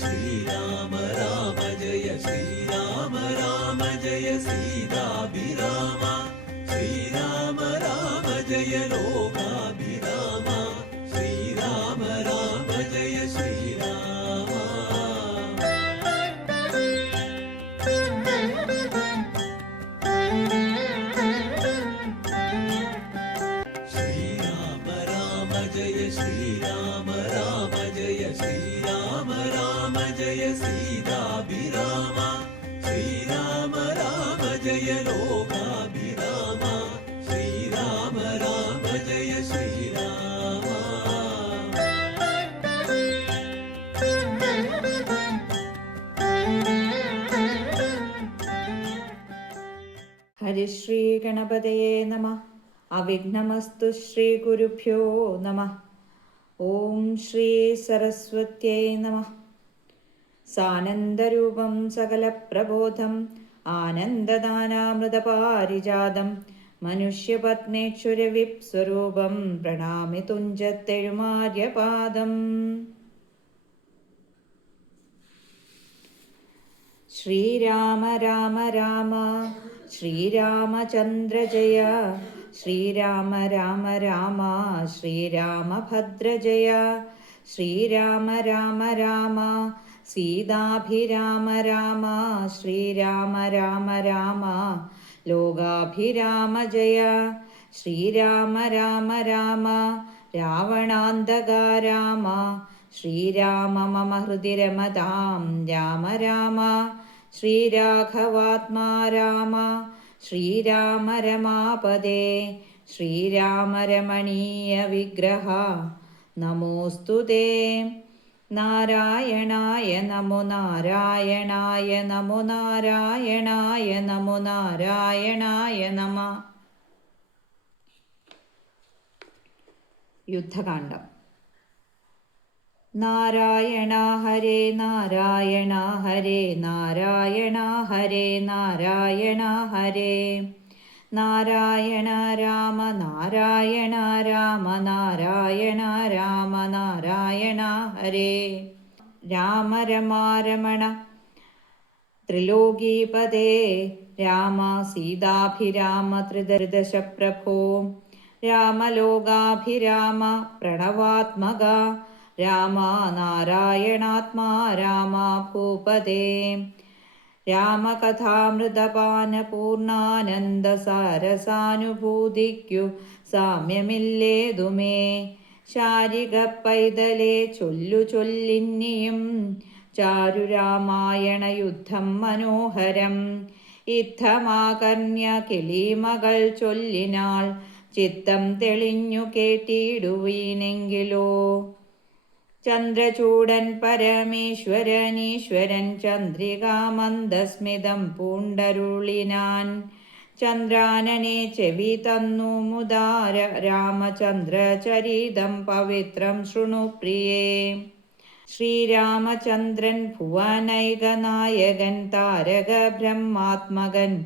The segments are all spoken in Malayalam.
ശ്രീരാമ രാമ ജയ ശ്രീരാമ രാമ ജയ സീതാഭിരാമ ശ്രീരാമ രാമ ജയ ലോകാഭിരാമ ശ്രീരാമ രാമ ജയ ശ്രീരാമ ശ്രീരാമ രാമ ജയ ശ്രീരാമ രാമ ജയ ശ്രീരാമ രാമ ജയ സീതാഭിരാമ ശ്രീരാമ രാമ ജയ ലോകാഭിരാമ ശ്രീരാമ രാമ ജയ ശ്രീരാമ ഹരിശ്രീ ഗണപതയേ നമഃ. അവിഘ്നമസ്തു ശ്രീ ഗുരുഭ്യോ നമഃ. ഓം ശ്രീ സരസ്വത്यै നമഃ. സാനന്ദരൂപം സകലപ്രബോധം ആനന്ദദാനാമൃതപാരിജാതം മനുഷ്യപത്നേക്ഷുരവിപ്സ്വരൂപം പ്രണാമി തുഞ്ചത്തെഴുമാര്യപാദം. ശ്രീരാമ രാമ രാമ ശ്രീരാമചന്ദ്ര ജയ ശ്രീരാമ രാമ രാമ ശ്രീരാമഭദ്ര ജയ ശ്രീരാമ രാമ രാമ സീതാഭിരാമ രാമ ശ്രീരാമ രാമ രാമ ലോകാഭിരാമ ജയ ശ്രീരാമ രാമ രാമ രാവണാന്തക രാമ ശ്രീരാമ മമ ഹൃദി രമതാം രാമ രാമ ശ്രീരാഘവാത്മാ രാമ ശ്രീരാമ രമാപദേ ശ്രീരാമ രമണീയ വിഗ്രഹ നമോസ്തുതേ. നാരായണായ നമോ നാരായണായ നമോ നാരായണായ നമോ നാരായണായ നമ. യുദ്ധകാണ്ഡം. നാരായണ ഹരേ നാരായണ ഹരേ നാരായണ ഹരേ നാരായണ ഹരേ നാരായണ രാമ നാരായണ രാമ നാരായണ രാമ നാരായണ ഹരേ രാമ രമാരമണ ത്രിലോകീപദേ രാമ സീതാഭിരാമ ത്രിദശ പ്രഭോ രാമലോകാഭിരാമ പ്രണവാത്മക രാമ നാരായണാത്മാ രാമ ഭൂപദേ രാമകഥാമൃതപാനപൂർണാനന്ദ സാരസാനുഭൂതിക്കു സാമ്യമില്ലേതുമേ. ശാരിക പൈതലേ ചൊല്ലു ചൊല്ലിന്നിയും ചാരുരാമായണ യുദ്ധം മനോഹരം. യുദ്ധമാകർണ്യ കിളിമകൾ ചൊല്ലിനാൾ ചിത്തം തെളിഞ്ഞു കേട്ടിടുവീനെങ്കിലോ. ചന്ദ്രചൂടൻ പരമേശ്വരനീശ്വരൻ ചന്ദ്രികാമന്ദസ്മിതം പൂണ്ടരുളിനാൻ. ചന്ദ്രാനനെ ചെവി തന്നു മുദാര രാമചന്ദ്രചരിതം പവിത്രം ശൃണു പ്രിയേ. ശ്രീരാമചന്ദ്രൻ ഭുവനൈക നായകൻ താരക ബ്രഹ്മാത്മകൻ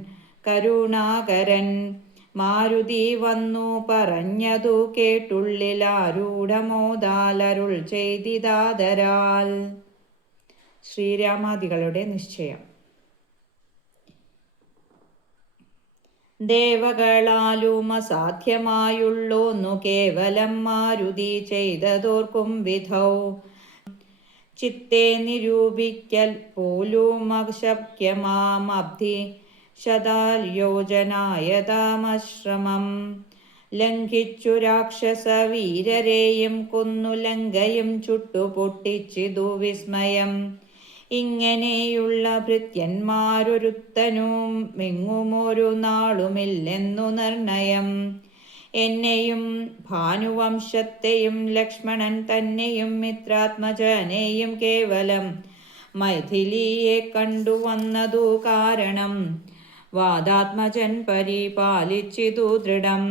കരുണാകരൻ. മാരുതി വന്നു പറഞ്ഞതു കേട്ടുള്ളിലാരൂഢമോദാലരുൾ ചെയ്തിതാദരാൽ. ശ്രീരാമാദികളുടെ നിശ്ചയം. ദേവകളാലും അസാധ്യമായുള്ളോന്നു കേവലം മാരുതി ചെയ്തതോർക്കും വിധൗ. ചിത്തെ നിരൂപിക്കൽ പോലും അശക്യമാമബ്ധി ശതായോജനായതാമശ്രമം. ലംഘിച്ചു രാക്ഷസവീരരെയും കൊന്നു ലങ്കയും ചുട്ടുപൊട്ടിച്ചിതു വിസ്മയം. ഇങ്ങനെയുള്ള ഭൃത്യന്മാരൊരുത്തനും എങ്ങുമൊരു നാളുമില്ലെന്നു നിർണയം. എന്നെയും ഭാനുവംശത്തെയും ലക്ഷ്മണൻ തന്നെയും മിത്രാത്മജനെയും കേവലം മൈഥിലിയെ കണ്ടുവന്നതു കാരണം. വാദാത്മജൻ പരിപാലിച്ചിതു ദൃഢം.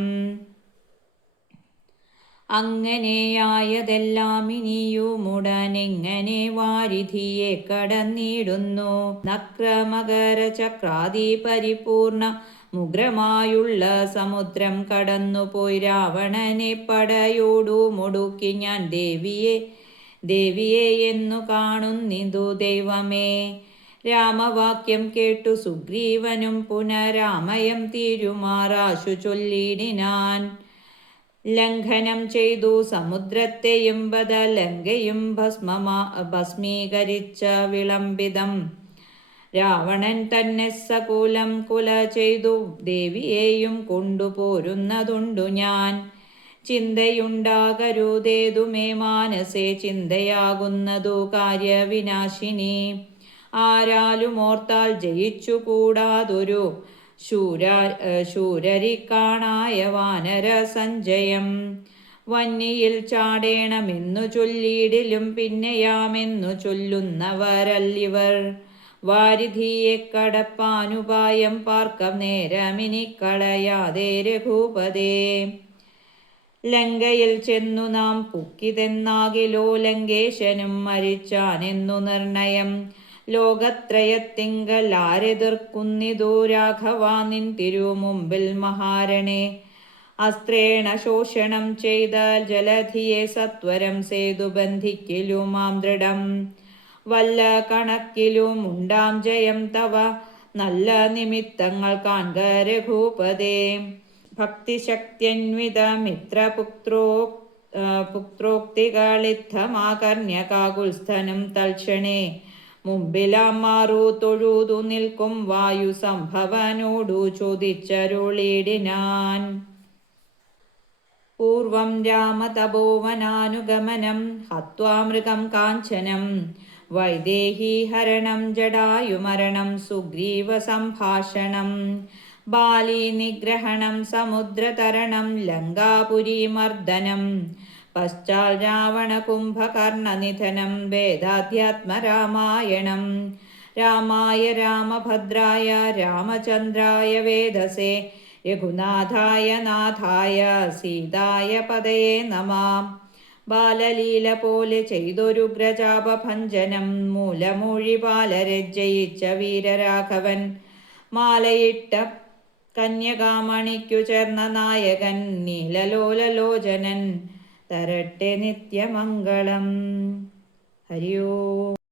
അങ്ങനെയായതെല്ലാം ഇനിയുമുടനെങ്ങനെ വാരിധിയെ കടന്നിടുന്നു. നക്രമകര ചക്രാദി പരിപൂർണ മുഗ്രമായുള്ള സമുദ്രം കടന്നുപോയി രാവണനെ പടയോടു മുടുക്കി ഞാൻ ദേവിയെ ദേവിയെ എന്നു കാണുന്നിതു ദൈവമേ. രാമവാക്യം കേട്ടു സുഗ്രീവനും പുനരാമയം തീരുമാറാശു ചൊല്ലിടിനാൻ. ലംഘനം ചെയ്തു സമുദ്രത്തെയും ബദലങ്കയും ഭസ്മീകരിച്ച വിളംബിതം. രാവണൻ തന്നെ സകൂലം കുല ചെയ്തു ദേവിയെയും കൊണ്ടുപോരുന്നതുണ്ടു ഞാൻ. ചിന്തയുണ്ടാകരുതേതുമേ മാനസേ, ചിന്തയാകുന്നതു കാര്യവിനാശിനി. ആരാലും ഓർത്താൽ ജയിച്ചുകൂടാതൊരു ശൂരരിക്കാണായ വാനര സഞ്ജയം. വന്നിയിൽ ചാടേണമെന്നു ചൊല്ലിയിടിലും പിന്നെയാമെന്നു ചൊല്ലുന്നവരല്ലിവർ. വാരിധിയെ കടപ്പാനുപായം പാർക്കം നേരമിനിക്കളയാതെ രഘുപതേ. ലങ്കയിൽ ചെന്നു നാം പുക്കിതെന്നാകിലോ ലങ്കേശനും മരിച്ചാനെന്നു നിർണയം. ലോകത്രയത്തിങ്കൽ ആരെതിർക്കുന്നിതു രാഘവാ നിൻ തിരുമുമ്പിൽ മഹാരണേ. അസ്ത്രേണ ശോഷണം ചെയ്താൽ ജലധിയെ സത്വരം സേതു ബന്ധിക്കിലുമാം ദൃഢം. വല്ല കണക്കിലും ഉണ്ടാം ജയം തവ, നല്ല നിമിത്തങ്ങൾ കാൺക രഘുപതേ. ഭക്തിശക്തിയന്വിത മിത്രപുത്രോക്തികളിത്തമാകർണ്യ കാകുൽസ്ഥനും തൽക്ഷണേ. മുമ്പിലാം മാറു തൊഴുതു നിൽക്കും വായു സംഭവനോടു ചോദിച്ചരുളിടിനാൻ. പൂർവം രാമതപോവനാനുഗമനം ഹത്വാ മൃഗം കാഞ്ചനം. വൈദേഹീഹരണം ജടായുമരണം സുഗ്രീവ സംഭാഷണം. ബാലി നിഗ്രഹണം സമുദ്രതരണം ലങ്കാപുരീമർദ്ദനം. പശ്ചാൽ രാവണ കുംഭകർണനിധനം വേദാധ്യാത്മരാമായണം. രാമായ രാമഭദ്രായ രാമചന്ദ്രായ വേദസേ രഘുനാഥായ നാഥായ സീതായ പതയേ നമാം. ബാലലീല പോലെ ചെയ്തൊരുഗ്രജാപഭഞ്ജനം മൂലമൂഴി ബാലരജ്ജയിച്ച വീരരാഘവൻ. മാലയിട്ട കന്യകാമണിക്കു ചേർന്ന നായകൻ നീലലോലലോചനൻ തരട്ടെ നിത്യമംഗളം. ഹരി ഓം.